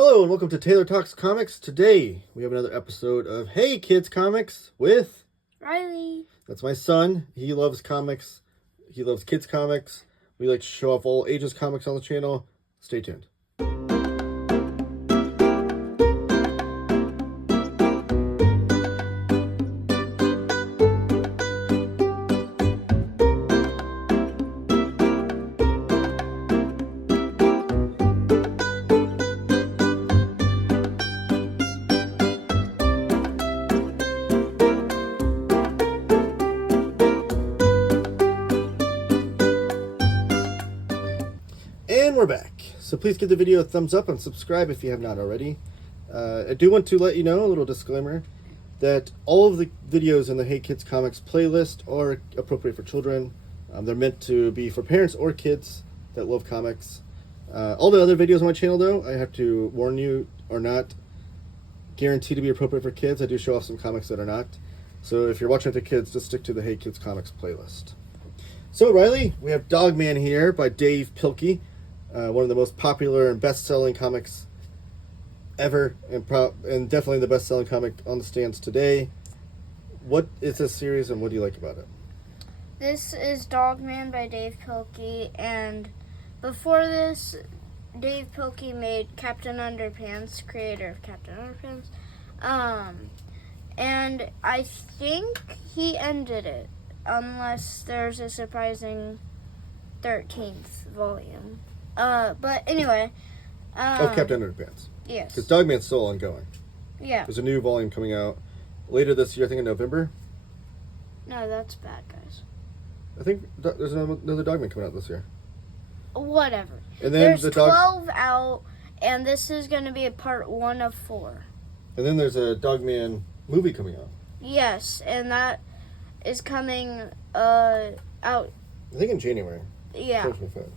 Hello and welcome to Taylor Talks Comics. Today we have another episode of Hey Kids Comics with Riley. That's my son. He loves comics. He loves kids comics. We like to show off all ages comics on the channel. Stay tuned. And we're back. So please give the video a thumbs up and subscribe if you have not already. I do want to let you know, a little disclaimer, that all of the videos in the Hey Kids Comics playlist are appropriate for children. They're meant to be for parents or kids that love comics. All the other videos on my channel, though, I have to warn you, are not guaranteed to be appropriate for kids. I do show off some comics that are not. So if you're watching with the kids, just stick to the Hey Kids Comics playlist. So, Riley, we have Dogman here by DAV PILKEY. One of the most popular and best-selling comics ever, and definitely the best-selling comic on the stands today. What is this series, and what do you like about it? This is Dogman by DAV PILKEY, and before this, DAV PILKEY made Captain Underpants, creator of Captain Underpants, and I think he ended it, unless there's a surprising 13th volume. But anyway. Of Captain Underpants. Yes. Because Dogman's still ongoing. Yeah. There's a new volume coming out later this year, I think in November. No, that's bad, guys. I think there's another Dogman coming out this year. Whatever. And then there's 12 out, and this is going to be a part 1 of 4. And then there's a Dogman movie coming out. Yes, and that is coming out. I think in January. Yeah. 2025.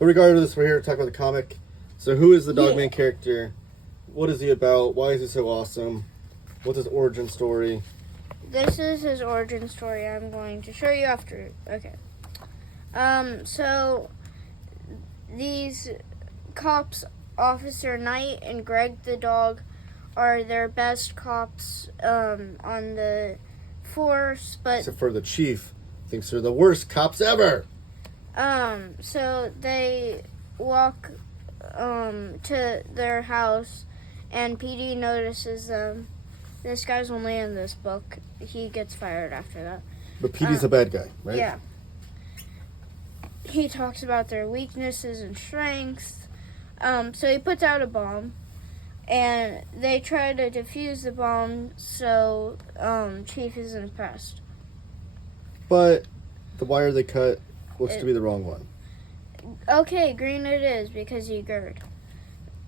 But regardless, we're here to talk about the comic. So who is the Dogman character? What is he about? Why is he so awesome? What's his origin story? This is his origin story. I'm going to show you after. Okay. So these cops, Officer Knight and Greg the dog, are their best cops on the force, but except for the chief thinks they're the worst cops ever. So they walk to their house, and PD notices them. This guy's only in this book. He gets fired after that. But PD's a bad guy, right? Yeah. He talks about their weaknesses and strengths. So he puts out a bomb, and they try to defuse the bomb, so Chief is impressed. But the wire they cut looks to be the wrong one. Okay, green it is because you GERD.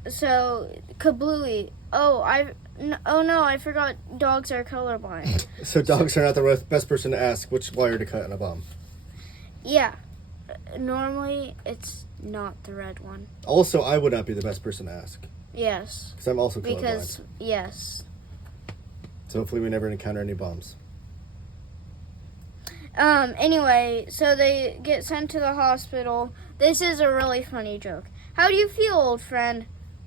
So kablooey. Oh no, I forgot dogs are colorblind. So dogs are not the best person to ask which wire to cut in a bomb. Yeah. Normally it's not the red one. Also, I would not be the best person to ask. Yes. Because I'm also colorblind. Because yes. So hopefully we never encounter any bombs. Anyway, so they get sent to the hospital. This is a really funny joke. How do you feel, old friend?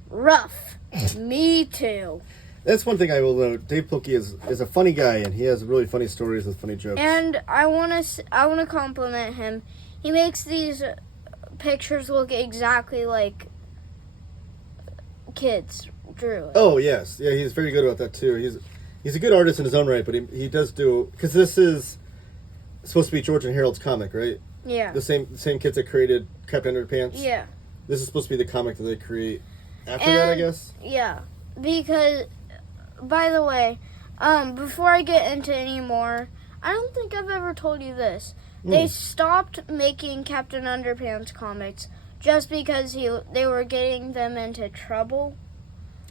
Rough. Me too. That's one thing I will note. Dave Pilkey is a funny guy, and he has really funny stories with funny jokes. And I wanna compliment him. He makes these pictures look exactly like kids drew it. Oh yes, yeah, he's very good about that too. He's a good artist in his own right, but he does do, because this is supposed to be George and Harold's comic, right? Yeah. The same kids that created Captain Underpants. Yeah. This is supposed to be the comic that they create after that, I guess. Yeah, because by the way, before I get into any more, I don't think I've ever told you this. They stopped making Captain Underpants comics just because they were getting them into trouble.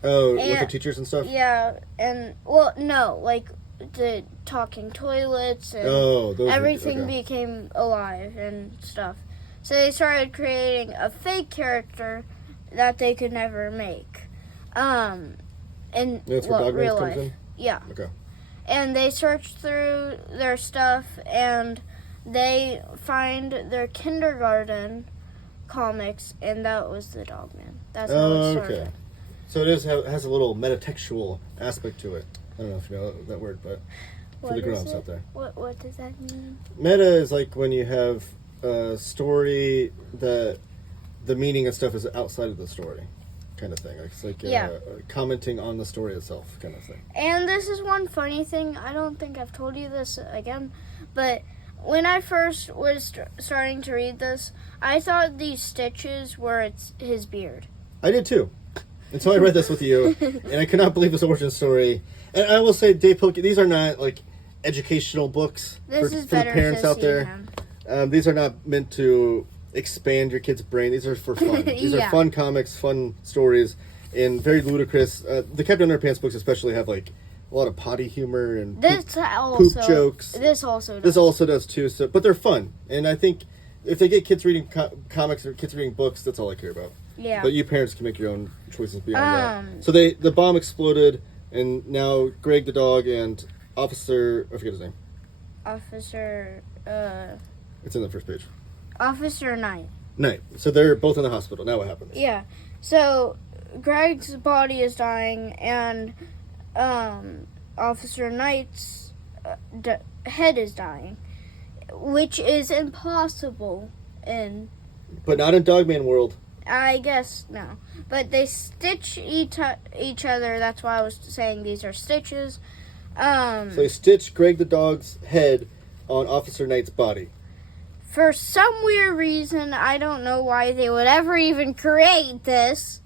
Oh, with the teachers and stuff? Yeah, and well, no, like the talking toilets and everything became alive and stuff. So they started creating a fake character that they could never make. In That's where Dogman real comes life. in? Yeah. Okay. And they search through their stuff and they find their kindergarten comics, and that was the Dogman. That's how it started. Okay. So it has a little metatextual aspect to it. I don't know if you know that word, but for the grown-ups out there. What does that mean? Meta is like when you have a story that the meaning and stuff is outside of the story, kind of thing. It's like commenting on the story itself, kind of thing. And this is one funny thing. I don't think I've told you this again, but when I first was starting to read this, I thought these stitches were his beard. I did too. Until I read this with you, and I could not believe this origin story. And I will say, Dave Pilkey, these are not like educational books for the parents out there. These are not meant to expand your kid's brain. These are for fun. These are fun comics, fun stories, and very ludicrous. The Captain Underpants books especially have like a lot of potty humor and poop jokes. This also does too. So, but they're fun, and I think if they get kids reading comics or kids reading books, that's all I care about. Yeah. But you parents can make your own choices beyond that. So the bomb exploded, and now Greg the dog and Officer, I forget his name. Officer, It's in the first page. Officer Knight. So they're both in the hospital. Now what happens? Yeah. So Greg's body is dying, and Officer Knight's head is dying, which is impossible in... But not in Dogman world. I guess no. But they stitch each other. That's why I was saying these are stitches. So they stitch Greg the dog's head on Officer Knight's body. For some weird reason, I don't know why they would ever even create this.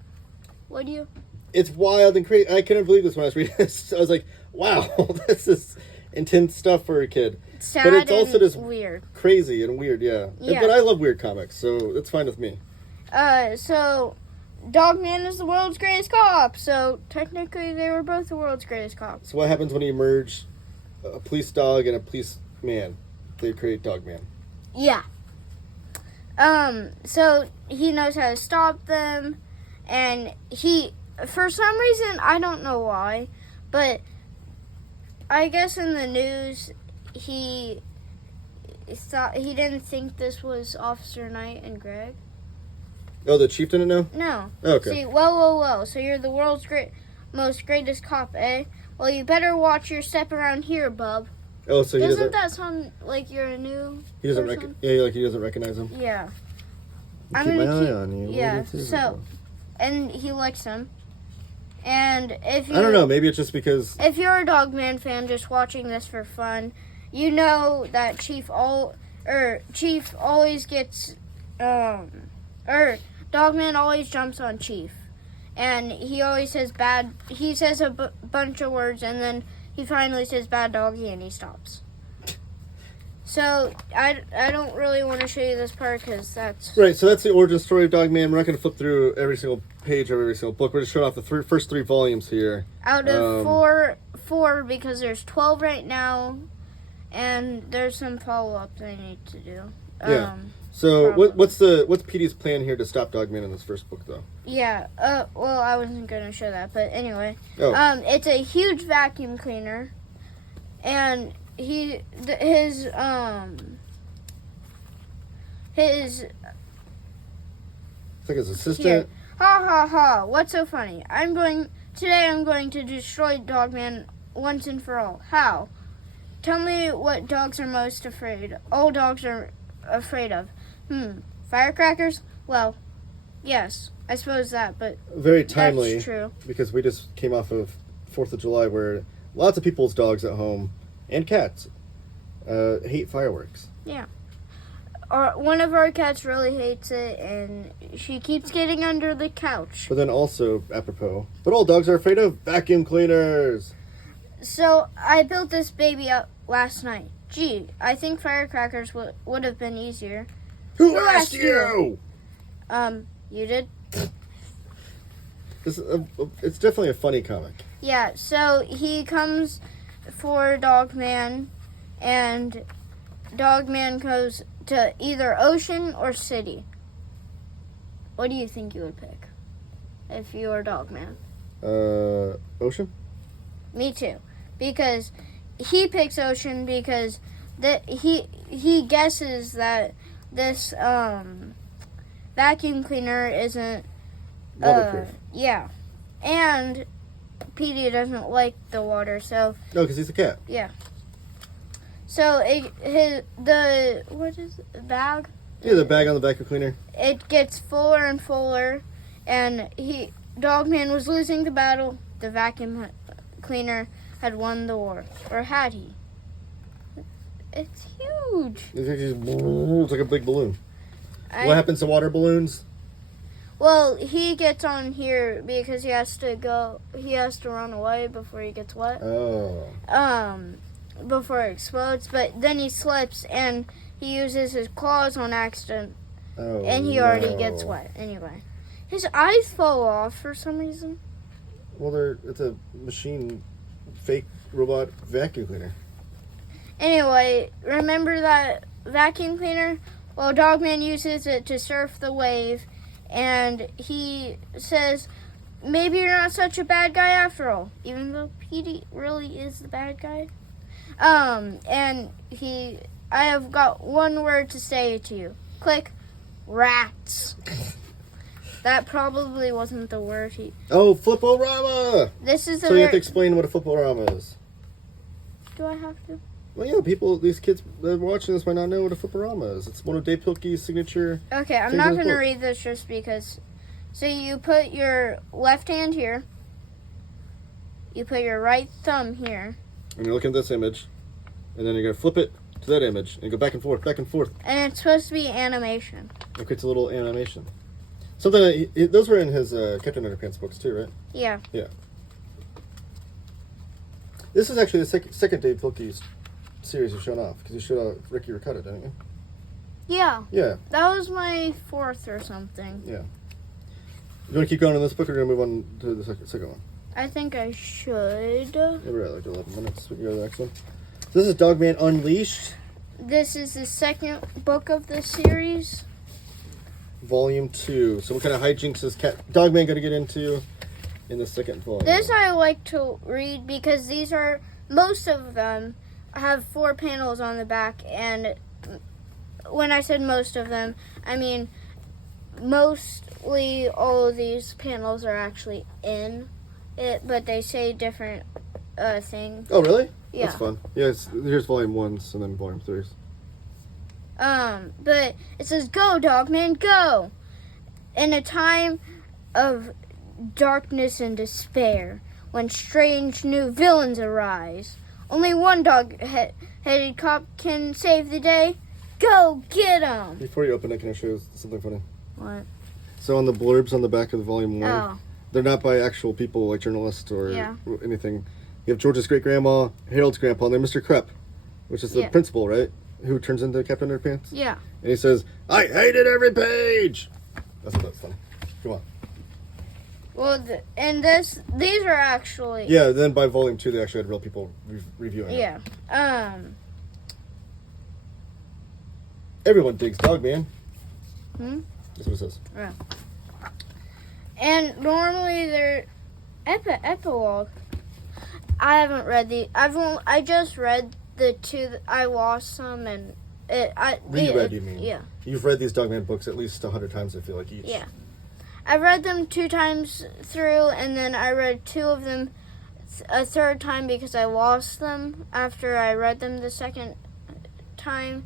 Would you? It's wild and crazy. I couldn't believe this when I was reading this. I was like, wow, this is intense stuff for a kid. Sad but it's also just weird. Crazy and weird, yeah. But I love weird comics, so it's fine with me. So Dogman is the world's greatest cop. So technically, they were both the world's greatest cops. So what happens when you merge a police dog and a police man? They create Dogman. Yeah. So he knows how to stop them, and for some reason, I don't know why, but I guess in the news, he didn't think this was Officer Knight and Greg. Oh, the chief didn't know? No. Oh, okay. See, whoa. So you're the world's most greatest cop, eh? Well, you better watch your step around here, bub. Oh, so he doesn't that sound like you're a new He doesn't person? he doesn't recognize him? Yeah. Keep my eye on you. Yeah, so, and he likes him. And if you... I don't know, maybe it's just because... If you're a Dogman fan just watching this for fun, you know that Chief always gets... Dogman always jumps on Chief. And he always says he says a bunch of words, and then he finally says bad doggy, and he stops. So, I don't really want to show you this part, because that's... Right, so that's the origin story of Dogman. We're not going to flip through every single page of every single book. We're just showing off the first three volumes here. Out of four, because there's 12 right now, and there's some follow-ups I need to do. Yeah. So what's Petey's plan here to stop Dogman in this first book, though? Yeah. Well, I wasn't gonna show that, but anyway. Oh. It's a huge vacuum cleaner, and his It's like his assistant. Here. Ha. What's so funny? Today I'm going to destroy Dogman once and for all. How? Tell me what dogs are most afraid. All dogs are afraid of. Firecrackers? Well, yes, I suppose that, but very timely. That's true. Because we just came off of 4th of July where lots of people's dogs at home and cats hate fireworks. Yeah. One of our cats really hates it, and she keeps getting under the couch. But then also, apropos, but all dogs are afraid of vacuum cleaners. So I built this baby up last night. Gee, I think firecrackers would have been easier. Who asked you? You did? It's definitely a funny comic. Yeah, so he comes for Dogman, and Dogman goes to either ocean or city. What do you think you would pick if you were Dogman? Ocean? Me too. Because he picks ocean because he guesses that this vacuum cleaner isn't Waterproof. Yeah. And Petey doesn't like the water, so No, because he's a cat. yeah. So the bag? Yeah, the bag on the vacuum cleaner. It gets fuller and fuller, and Dogman was losing the battle. The vacuum cleaner had won the war, or had he? It's huge. It's like a big balloon. What happens to water balloons? Well, he gets on here because he has to run away before he gets wet. Oh. Before it explodes, but then he slips and he uses his claws on accident, and he already gets wet anyway. His eyes fall off for some reason. Well, it's a machine, fake robot vacuum cleaner. Anyway, remember that vacuum cleaner? Well, Dogman uses it to surf the wave, and he says, maybe you're not such a bad guy after all, even though Petey really is the bad guy. And I have got one word to say to you. Click, rats. That probably wasn't the word Oh, Flip-O-Rama! This is the So you have to explain what a Flip-O-Rama is. Do I have to? Well, yeah, these kids that are watching this might not know what a Flip-O-Rama is. It's one of Dave Pilkey's signature. Okay, I'm not going to read this just because. So you put your left hand here. You put your right thumb here. And you're looking at this image. And then you're going to flip it to that image. And go back and forth, back and forth. And it's supposed to be animation. It creates a little animation. Something that those were in his Captain Underpants books too, right? Yeah. Yeah. This is actually the second Dave Pilkey's series you've shown off. Because you showed off Ricky Ricotta, didn't you? Yeah. Yeah. That was my fourth or something. Yeah. You want to keep going on this book, or are you going to move on to the second one? I think I should. Yeah, we're at like 11 minutes. We can go to the next one. So this is Dogman Unleashed. This is the second book of the series. Volume 2. So what kind of hijinks is Dogman going to get into in the second volume? This I like to read because most of them have 4 panels on the back, and when I said most of them, I mean mostly all of these panels are actually in it, but they say different things. Oh, really? Yeah. That's fun. Yeah, here's volume 1s and then volume 3s. But it says, "Go, Dogman, go! In a time of darkness and despair, when strange new villains arise, only one dog-headed cop can save the day. Go get him!" Before you open it, can I show you something funny? What? So on the blurbs on the back of the volume 1, Oh. they're not by actual people like journalists or Yeah. anything. You have George's great-grandma, Harold's grandpa, and then Mr. Krepp, which is the Yeah. principal, right? Who turns into Captain Underpants. Yeah. And he says, "I hated every page!" That's funny. Come on. Well, these are actually... Yeah, then by volume 2, they actually had real people reviewing it. Yeah. Everyone digs Dogman. That's what it says. Yeah. And normally they're epilogue. I haven't read I just read the 2 that I lost some and Reread, you mean? Yeah. You've read these Dogman books at least 100 times, I feel like, each. Yeah. I read them 2 times through, and then I read 2 of them a third time because I lost them after I read them the second time,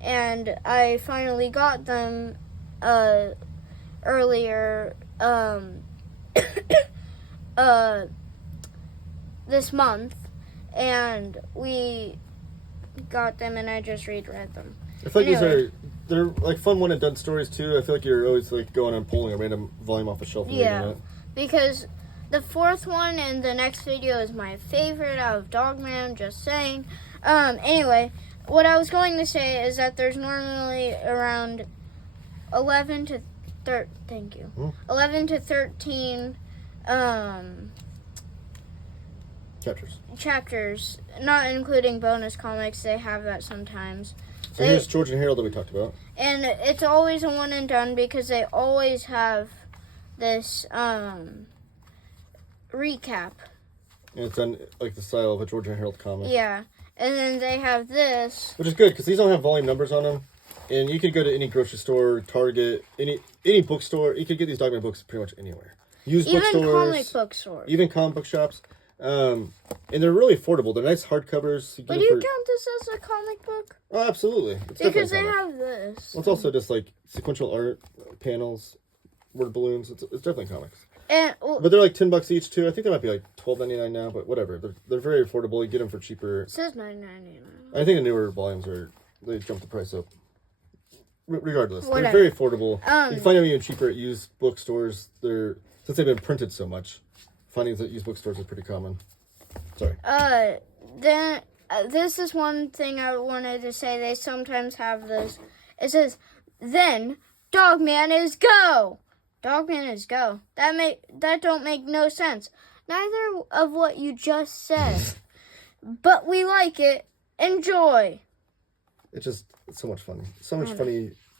and I finally got them earlier this month, and we got them, and I just read them. I feel like Anyway. they're like fun one and done stories too. I feel like you're always like going and pulling a random volume off a shelf and reading it. Because the 4th one in the next video is my favorite out of Dogman, just saying. Anyway, what I was going to say is that there's normally around 11 to 13 chapters, not including bonus comics. They have that sometimes. So here's George and Harold that we talked about. And it's always a one and done because they always have this recap. And it's done like the style of a George and Harold comic. Yeah. And then they have this. Which is good because these don't have volume numbers on them. And you could go to any grocery store, Target, any bookstore. You could get these Dogman books pretty much anywhere. Used even bookstores, comic book stores. even comic book shops. And they're really affordable. They're nice hardcovers. But do you count this as a comic book? Oh, absolutely. It's Because they definitely a comic. have this. Well, it's also just like sequential art, panels, word balloons. It's definitely comics. And But they're like $10 each too. I think they might be like $12.99 now, but whatever. They're very affordable. You get them for cheaper. it says $9.99. I think the newer volumes they jump the price up. Regardless, Whatever. they're very affordable. You can find them even cheaper at used bookstores. Since they've been printed so much, finding that used bookstores is pretty common. Sorry. Then this is one thing I wanted to say. They sometimes have this. It says, "Then Dogman is go." Dogman is go. That don't make no sense. Neither of what you just said. But we like it. Enjoy. It's so much fun. So much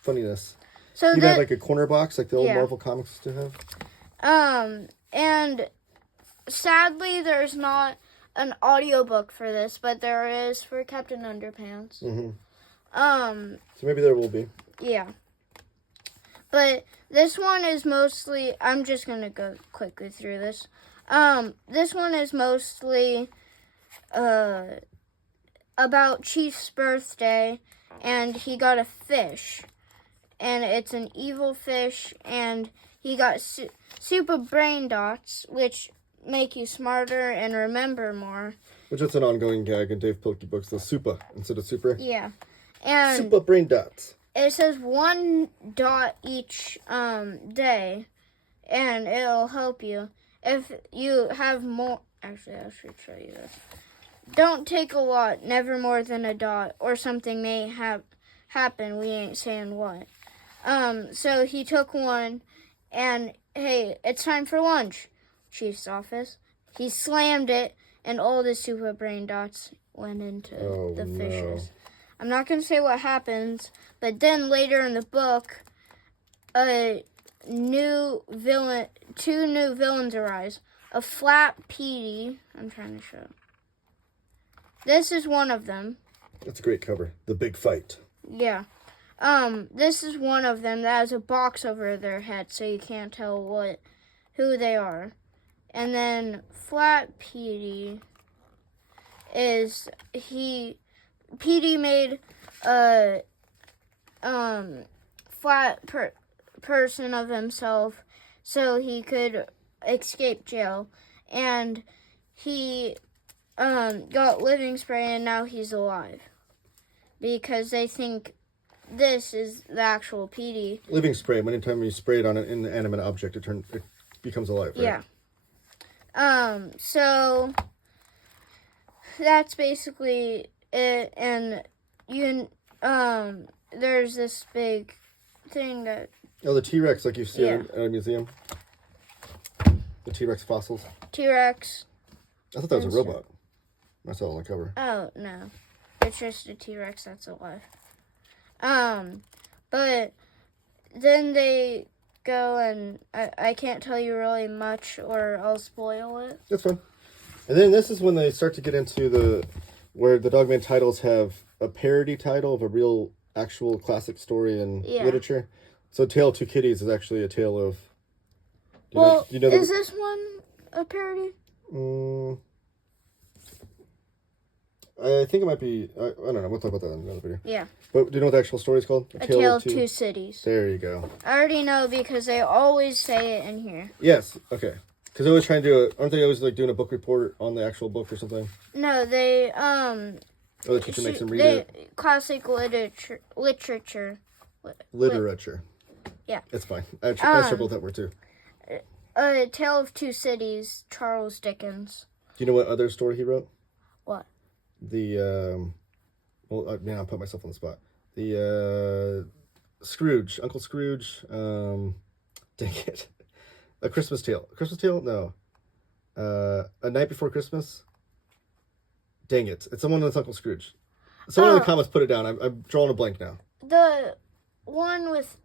funniness. So you have like a corner box like the old Marvel comics used to have. And sadly there's not an audiobook for this, but there is for Captain Underpants. Mm-hmm. So maybe there will be. Yeah. But this one is mostly, I'm just going to go quickly through this. This one is mostly about Chief's birthday, and he got a fish. And it's an evil fish, and he got super brain dots, which make you smarter and remember more. Which is an ongoing gag in Dave Pilkey books, the super instead of super. Yeah. And Super brain dots. it says 1 dot each day, and it'll help you. If you have more, actually I should show you this. Don't take a lot, never more than a dot, or something may happen, we ain't saying what. So he took one, and hey, it's time for lunch. Chief's office. He slammed it, and all the super brain dots went into the fishes. I'm not going to say what happens, but then later in the book, two new villains arise. A flat Petey. I'm trying to show. This is one of them. That's a great cover. The big fight. Yeah. This is one of them that has a box over their head, so you can't tell who they are. And then Flat Petey Petey made a person of himself so he could escape jail, and he got living spray, and now he's alive because they think this is the actual Petey. Living spray. Anytime you spray it on an inanimate object, it becomes alive. Right? Yeah. So that's basically it, and there's this big thing that. Oh, the T-Rex, like you see at a museum. The T-Rex fossils. T-Rex. I thought that was a robot. I saw it on the cover. Oh no, it's just a T-Rex that's alive. But then they go, and I can't tell you really much or I'll spoil it. That's fine. And then this is when they start to get into where the Dogman titles have a parody title of a real, actual classic story in literature. So Tale of Two Kitties is actually a tale of... Is this one a parody? I think it might be... I don't know. We'll talk about that in another video. Yeah. But do you know what the actual story is called? A Tale of Two Cities. There you go. I already know because they always say it in here. Yes. Okay. Because they're always trying to do it. Aren't they always like doing a book report on the actual book or something? No, they the teacher makes them read it. Classic literature. Literature. Yeah. It's fine. I struggled with that word too. A Tale of Two Cities, Charles Dickens. Do you know what other story he wrote? What? I'll put myself on the spot. The Scrooge, Uncle Scrooge. Dang it. A Christmas Tale. A Christmas Tale? No. A Night Before Christmas. Dang it. It's someone that's Uncle Scrooge. Someone in the comments put it down. I'm drawing a blank now. The one with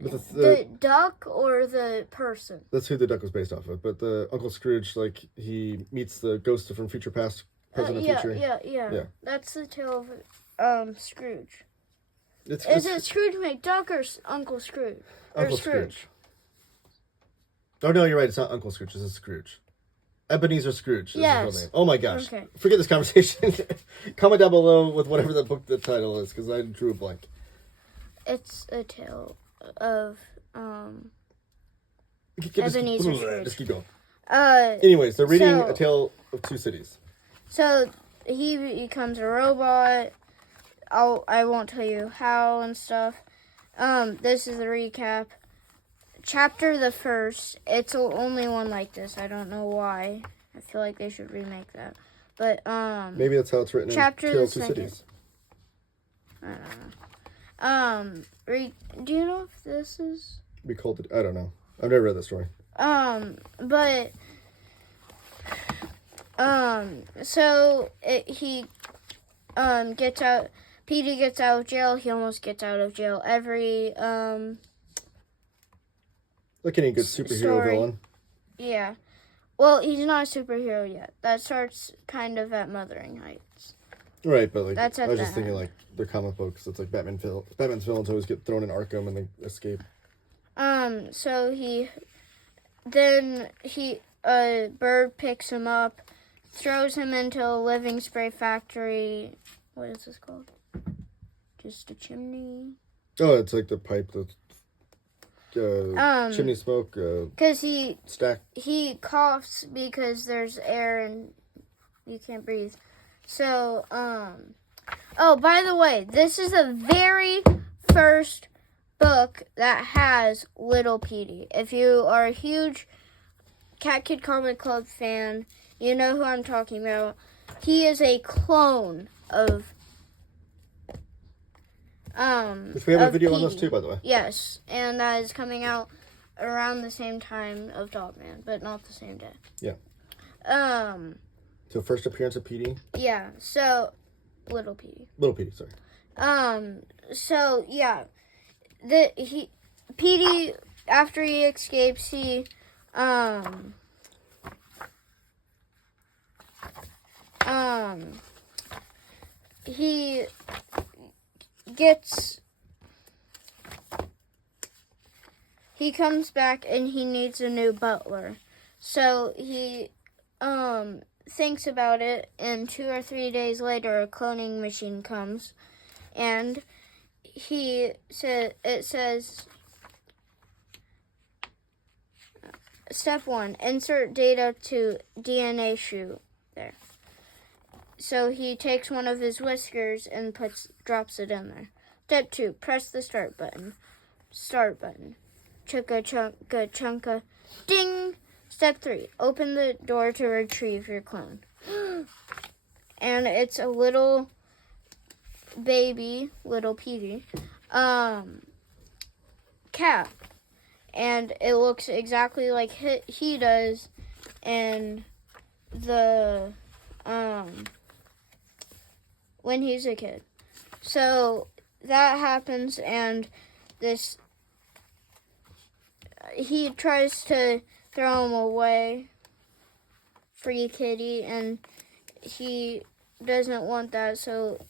the duck or the person? That's who the duck was based off of. But the Uncle Scrooge, like, he meets the ghost from future past, present, and future. Yeah. That's the Tale of Scrooge. Is it Scrooge McDuck or Uncle Scrooge? Uncle Scrooge. Oh, no, you're right. It's not Uncle Scrooge. This is Scrooge. Ebenezer Scrooge is his Yes. real name. Oh, my gosh. Okay. Forget this conversation. Comment down below with whatever the title is, because I drew a blank. It's a tale of Just Ebenezer Scrooge. Just keep going. Uh, Anyways, they're reading so- A Tale of Two Cities. so he becomes a robot. I won't tell you how and stuff. This is the recap. Chapter the first. It's the only one like this. I don't know why. I feel like they should remake that. But Maybe that's how it's written chapter in Tale of the Two second. Cities. I don't know. Do you know if this is? We called it. I don't know. I've never read that story. But so he gets out. Petey gets out of jail. He almost gets out of jail every Like any good superhero story. villain. Yeah. Well, he's not a superhero yet. That starts kind of at Mothering Heights. Right, but like That's I at was the just thinking end. like they're comic books. It's like Batman's villains always get thrown in Arkham and they escape. So a bird picks him up, throws him into a living spray factory. What is this called? Just a chimney? Oh, it's like the pipe, the chimney smoke, Because stack. he coughs because there's air and you can't breathe. So, oh, by the way, this is the very first book that has Little Petey. If you are a huge Cat Kid Comic Club fan, you know who I'm talking about. He is a clone of Which we have a of video on this Petey. too, by the way. Yes, and that is coming out around the same time of Dogman, but not the same day. Yeah. So first appearance of Petey. yeah, so Little Petey. Little Petey, sorry. So yeah, Petey, after he escapes, he comes back and he needs a new butler. So he thinks about it, and 2 or 3 days later a cloning machine comes, and it says step 1, insert data to DNA chute. There. So he takes one of his whiskers and drops it in there. Step 2, press the start button. Start button. Chugga chugga chunka. Ding! Step 3, open the door to retrieve your clone. And it's a little baby, Little Petey, cat. And it looks exactly like he does in the, when he's a kid. So that happens, and he tries to throw him away, Free Kitty, and he doesn't want that, so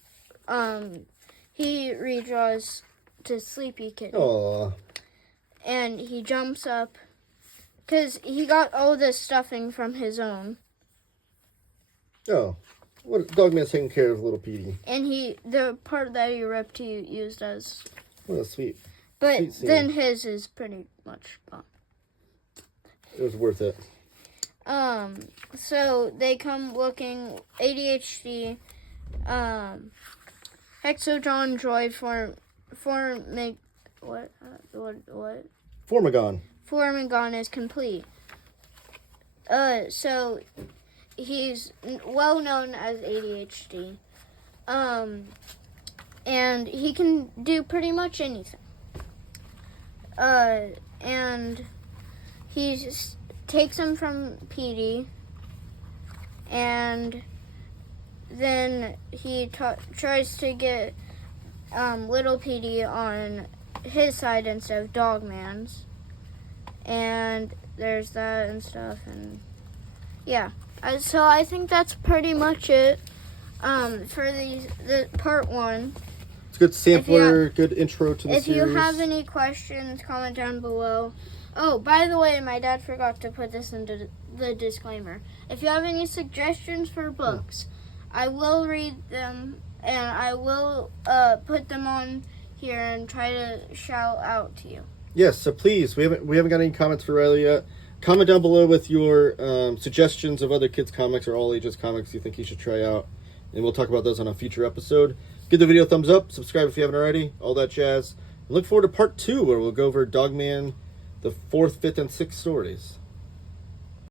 he redraws to Sleepy Kitty. Aww. And he jumps up, because he got all this stuffing from his own. Oh. What Dogman's taking care of Little Petey. And the part that he ripped, he used as... What a sweet. But sweet scene. then his is pretty much gone. It was worth it. So they come looking ADHD, Hexodron droid Formagon. Formagon is complete. So he's well known as ADHD. And he can do pretty much anything. And he just takes him from Petey, and then he tries to get Little Petey on his side instead of Dogman's, and there's that and stuff, and yeah. So I think that's pretty much it for the part 1. It's a good sampler, good intro to the If series. you have any questions, comment down below. Oh, by the way, my dad forgot to put this into the disclaimer. If you have any suggestions for books, I will read them and I will put them on here and try to shout out to you. Yes, so please, we haven't got any comments for Riley yet. Comment down below with your suggestions of other kids' comics or all ages comics you think he should try out, and we'll talk about those on a future episode. Give the video a thumbs up, subscribe if you haven't already, all that jazz. And look forward to part 2, where we'll go over Dogman, the 4th, 5th, and 6th stories.